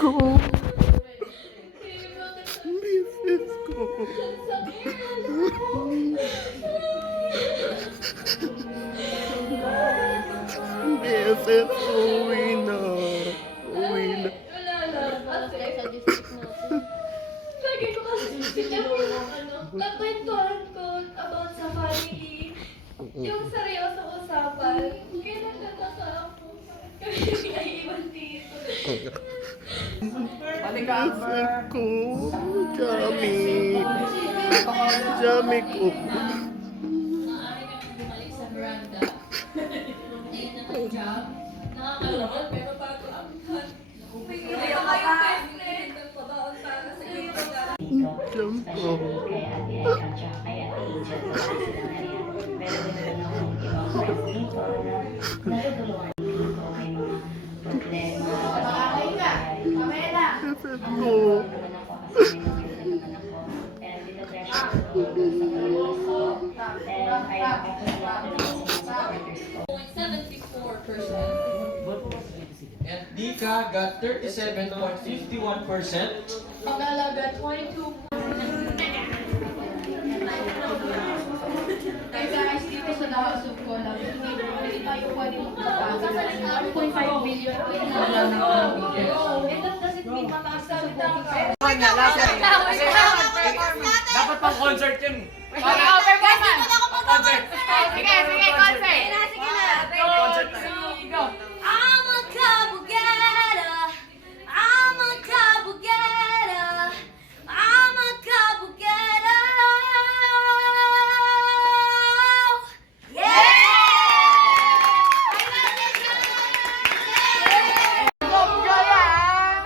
ko. Misis ko. Misis, uwi na. Uwi na. Lagi ko kasi nakwentuhan ko about sa family. Yung seryosong usapan. Kaya nagtataka ako. Bakit kami naiiwan dito? Misis ko. Jami. Jami ko. Maaari kami bumalik sa veranda. Ayun na ang job. Nakakalungkot pero bago ang cut. Humingi na kayo friend. Nagpabaon para sa iyo. Jam ko. Kay Ate Eka at kay Ate Angel wala silang harian. Pero meron akong ibang friends dito na natutulungan dito may mga problema. Misis ko. Naman ako kasi may nabili naman ako. And with the pressure ko sa pagkakas ko. And I appreciate na lang sa mga supporters ko. 74%. And Dika got 37.51%. Pangalaga, 22. Kaya guys, dito sa Davao ko lang, hindi tayo pwede magpapagod. 1.5 billion. And that doesn't mean mataas ka sa booking. Dapat pang concert yun. Performance! Concert. Sige, concert! Concert. Go! I'm a capoeira. I'm a capoeira. I'm a capoeira. Yeah!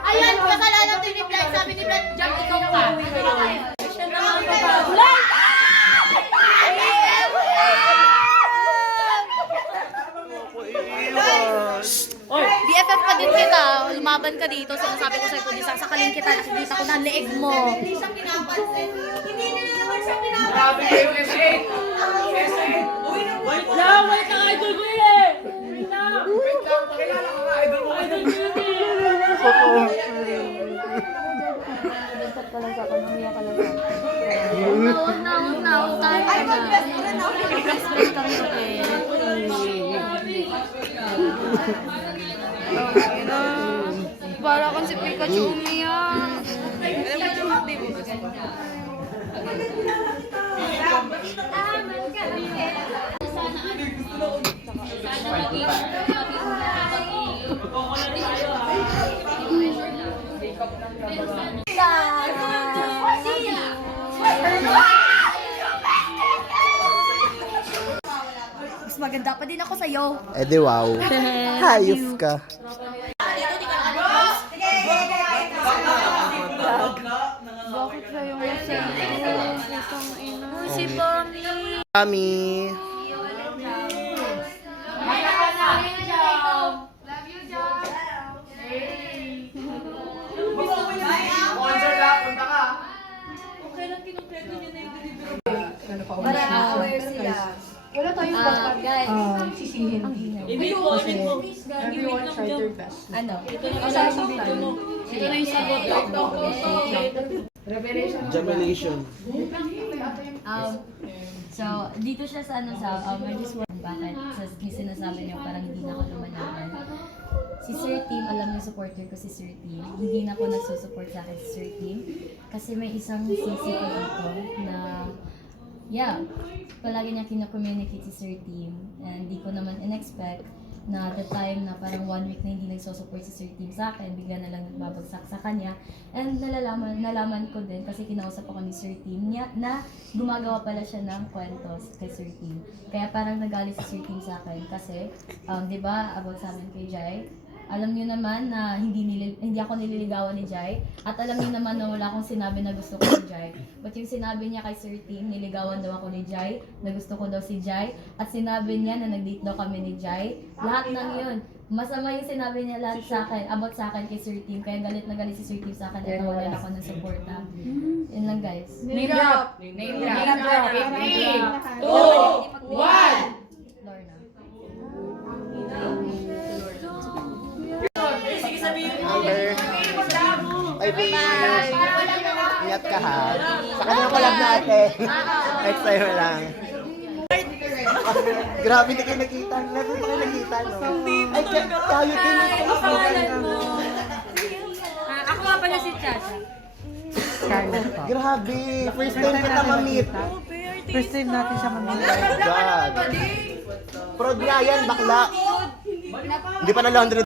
Ayan, kasalanan to ni Black. Sabi ni Black, Jack, ikaw ka. Siya naman ba? BFF pa din kita, lumaban ka dito, sinasabi ko sa'yo, kung sasakalin kita, nakikita ko na ang leeg mo. Hindi siya pinapansin. Hindi na naman siya pinapansin. Grabe kayo, S8. Wait lang, wait lang, idol ko yun eh! Wait lang! Pakilala ka nga, idol mo. Idol ko yun eh! Dapat ka lang sa akin, humiya ka lang sa akin. Huwag na, tayo na. Best friend kami, okay? Para kang si Pikachu umiyak. Mas maganda pa din ako sa'yo. Eh di wow. Hayop ka. Bakit siya yung masaya? Putang ina. Si Bami. Kami. Concert ha, punta ka. Para aware sila. Wala tayong Guys. sisihin. Ibig mo, ibig mo. Everyone try their best. Ano? Ito na yung video mo. Ito na yung sagot. Jamilation. So, dito siya sa ano sa, I just want bakit sa sinasabi niya parang hindi na ako lumalaban. Si Sir Tim, alam niyo supporter ko si Sir Tim. Hindi na ako nagsusupport sa akin si Sir Tim. Kasi may isang sisi ko dito na, palagi niya kina-communicate si Sir Tim. And hindi ko naman in-expect na the time na parang 1 week na hindi nagsusupport si Sir Tim sa akin, bigla na lang nagbabagsak sa kanya. And nalaman ko din kasi kinausap ako ni Sir Tim niya na gumagawa pala siya ng kwentos kay Sir Tim. Kaya parang nagalit si Sir Tim sa akin kasi, di ba, about sa amin kay Jai, alam niyo naman na hindi ako nililigawan ni Jai. At alam niyo naman na wala akong sinabi na gusto ko si Jai. But yung sinabi niya kay Sir Tim, niligawan daw ako ni Jai, na gusto ko daw si Jai. At sinabi niya na nag-date daw kami ni Jai. Lahat ng yun. Masama yung sinabi niya lahat sa akin, about sa akin kay Sir Tim. Kaya galit na galit si Sir Tim sa akin at nawalan ako ng suporta. Yun lang guys. Name drop. Name drop. 3, 2, 1. Lorna. Sige, sabihin mo. Number. Ay, baby. Ingat ka ha. Sa kanila ko lang natin. Next time lang. Grabe na kayo nakita. Never pa kayo nakita, no? Ay, tayo din. Ako nga pala si Chacha. Grabe. First time kita ma-meet. First time natin siya mamili. God. Prod nga yan, bakla. Hindi pa na laundry.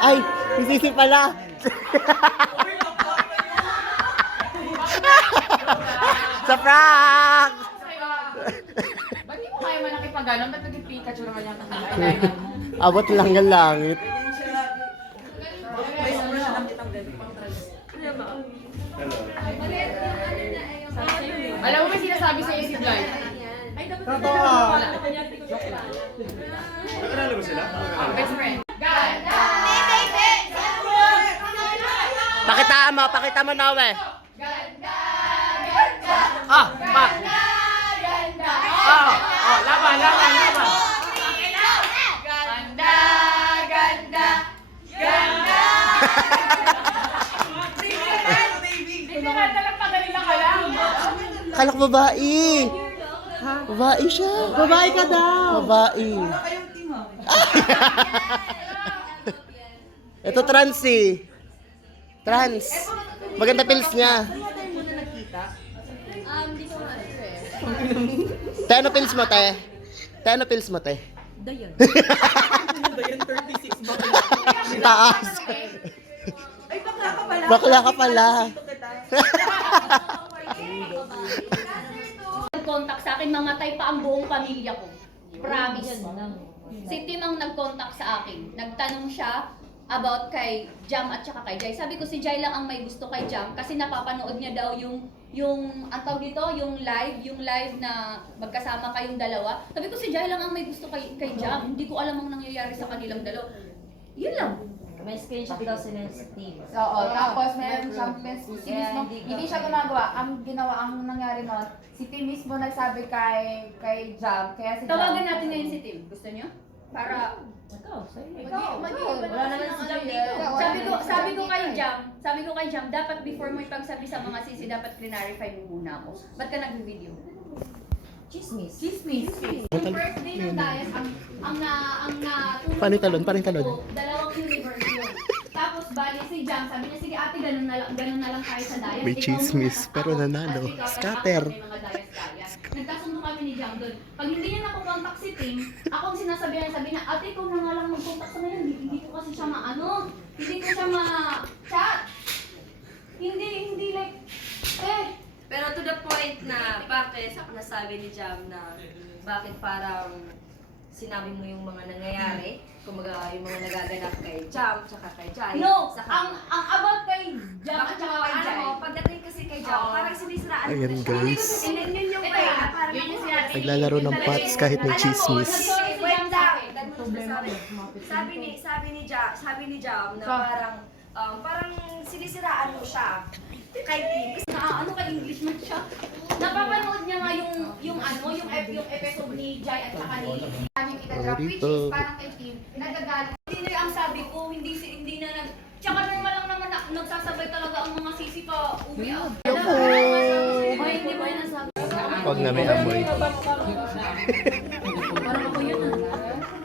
Ay, sisisi pala. Sa prank! Ba't di mo kaya man nakipag-ganon? Ba't naging Pikachu naman yung eyeliner mo? Abot lang ng langit. Alam mo may sinasabi sa'yo si Bly? Totoo. Best friend. Pakita mo na, we. Laban. Pinakadalang pagalila ka lang. Kalak babae. Babae siya. Babae ka daw. Babae. Ito trans eh. Trans. Maganda pills niya. Te, ano pills mo, te? Te, ano pills mo, te? Dayon. Taas. Bakla ka pala. Nag-contact sa akin, mamatay pa ang buong pamilya ko. Promise. Si Tim ang nag-contact sa akin. Nagtanong siya about kay Jam at saka kay Jai. Sabi ko si Jai lang ang may gusto kay Jam kasi napapanood niya daw yung ang tawag dito, yung live na magkasama kayong dalawa. Sabi ko si Jai lang ang may gusto kay Jam. Hindi ko alam ang nangyayari sa kanilang dalawa. Yun lang. May screenshot daw sila sa Steve. Oo, tapos meron siyang mismo, Yeah, hindi siya gumagawa. Ang nangyari nun, si Tim mismo nagsabi kay Jam, kaya si Jam. Tawagan natin ngayon si Tim. Gusto niyo? Para Ikaw, sa'yo. wala naman si Jam dito. Sabi ko kay Jam, dapat before mo ipagsabi sa mga sisi, dapat clarify mo muna ako. Ba't ka nag-video? Chismis. Yung first day ng Dias, ang Paano yung talon? Paano yung talon? Dalawang universe yun. Tapos bali si Jam, sabi niya, sige ate, ganun na lang tayo sa Dias. May Ikaw chismis, muna, pero ako, nanalo. at ikaw, Scatter. may mga Dias. Nagkasundo kami ni Jam doon. Pag hindi niya nakukontak si Tim, ako ang sinasabihan, sabi niya, ate, ikaw na nga lang mag-contact sa ngayon. Hindi ko kasi siya hindi ko siya ma-chat. Hindi like, Pero to the point na bakit nasabi ni Jam na bakit parang sinabi mo yung mga nangyayari, kumbaga yung mga nagaganap kay Jam tsaka kay Jai. no, Saka- ang about kay Jam at Bakit saka mo, kay ano Jai. mo, pagdating kasi kay Jam, parang sinisiraan mo Ayan, na siya. guys. And then yun yung way na parang Yun yung sinabi. Naglalaro ng pots kahit may chismis. Wait lang, dahil mo nasasabi. Sabi ni Jam na parang sinisiraan mo siya kay Tim. Ano ka English man siya? Napapanood niya nga yung episode ni Jai at saka ni yung kita-drop, which is parang kay Tim, nagagalit. Hindi na ang sabi ko, hindi na tsaka normal lang naman na nagsasabay talaga ang mga sisi pa uwi out. Ay, hindi mo yung nasabi. Huwag na may amoy. Parang ako yun ah.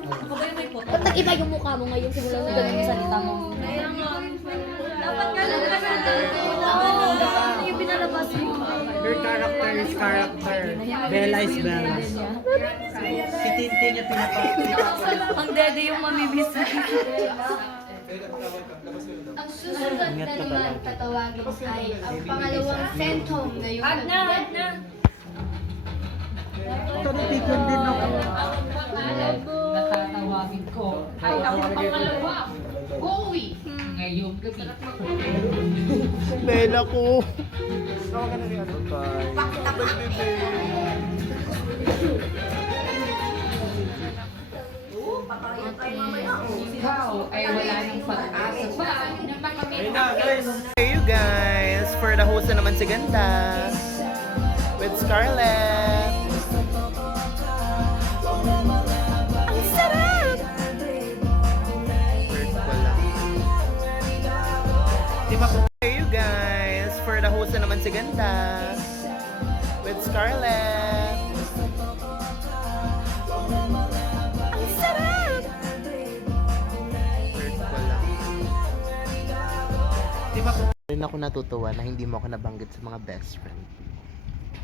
Ako ba yung may puto? Ba't nag-iba yung mukha mo ngayon simula na ganun yung salita mo? Kaya nga, dapat ka lang Yung pinalabas mo. Her character is character. Bella is Bella. Si Tintin niya pinapakita. Ang dede yung mamibis. Ang susunod na naman tatawagin ay ang pangalawang sent home na yung Ito natigan din ako. Natatawagin ko ay ang pangalawa. Bowie. Ngayong gabi. Bella ko. Ikaw ay wala nang pag-asa pa. Hey you guys, for for the host na naman si Ganda. With Scarlett. Ang sarap! Word ko lang. Diba po? Hey you guys, for the host na naman si Ganda. With Scarlett. Ang sarap! Word ko lang. Diba po? Rin ako natutuwa na hindi mo ako nabanggit sa mga best friend.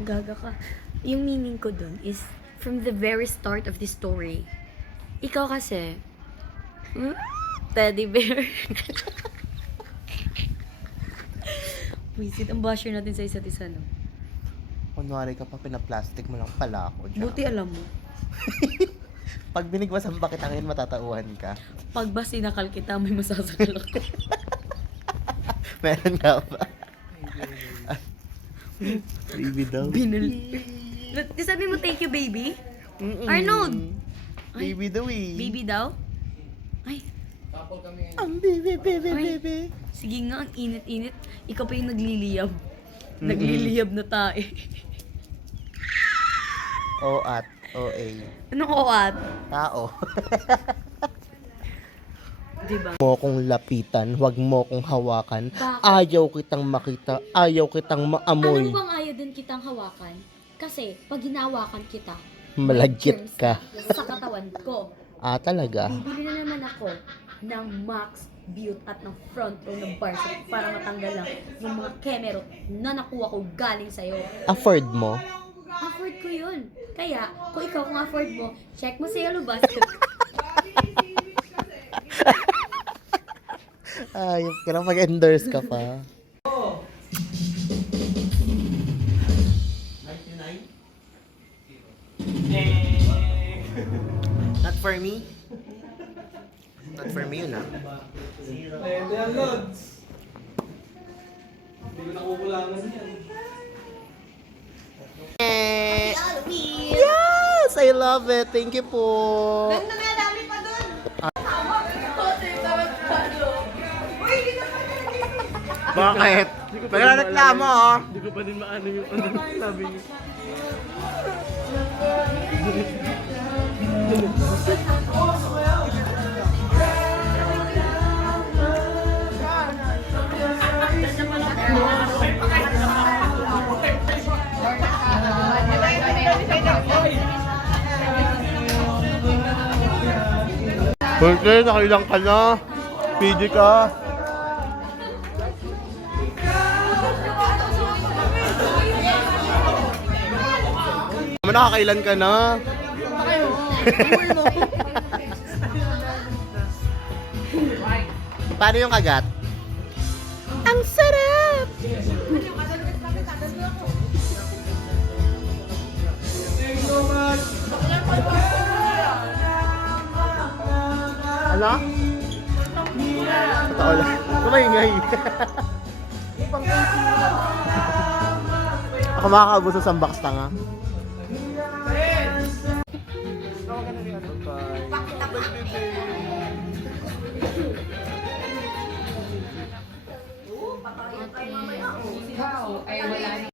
Gaga ka. Yung meaning ko dun is, from the very start of the story, ikaw kasi, teddy bear. Wisit, ang basher natin sa isa't isa, no? Kunwari ka pa, pinaplastic mo lang pala ako. Diyan. Buti alam mo. Pag binigwasan pa kita ngayon, matatauhan ka. Pag ba sinakal kita, may masasakal ako. Meron nga ba? Baby daw. Di sabi mo, thank you, baby? Mm-mm. Arnold! Ay. Baby daw eh. Baby daw? Ay, Ang baby, baby, Ay. baby. sige nga, ang init-init. Ikaw pa yung nagliliyab. Nagliliyab na tae. O at OA. Anong oat? Tao. Diba? Mo kong lapitan, huwag mo kong hawakan. Ayaw kitang makita, ayaw kitang maamoy. Alam bang ayaw din kitang hawakan? Kasi pag hinawakan kita, Malagkit ka. sa katawan ko. Ah, talaga? Bibili na naman ako ng Max Beauty at ng front row ng Barca para matanggal lang yung mga kemerot na nakuha ko galing sa'yo. Afford mo? Afford ko yun. Kaya, kung ikaw kung afford mo, check mo sa Yellow Basket. Ayop ka na, pag-endorse ka pa. Not for me? Not for me yun ah. Ito yan, Lods. Hindi ko nakukulangan yan. Yes! I love it. Thank you po. Bakit? Nagreklamo oh. Hindi ko pa din maano yung ano sabi niyo. Porque nakailang ka na. PD ka. Nakakailan ka na. Paano yung kagat? Ang sarap! Ano? Totoo lang. Kumaingay. Ako makakaubo sa sambaks tanga.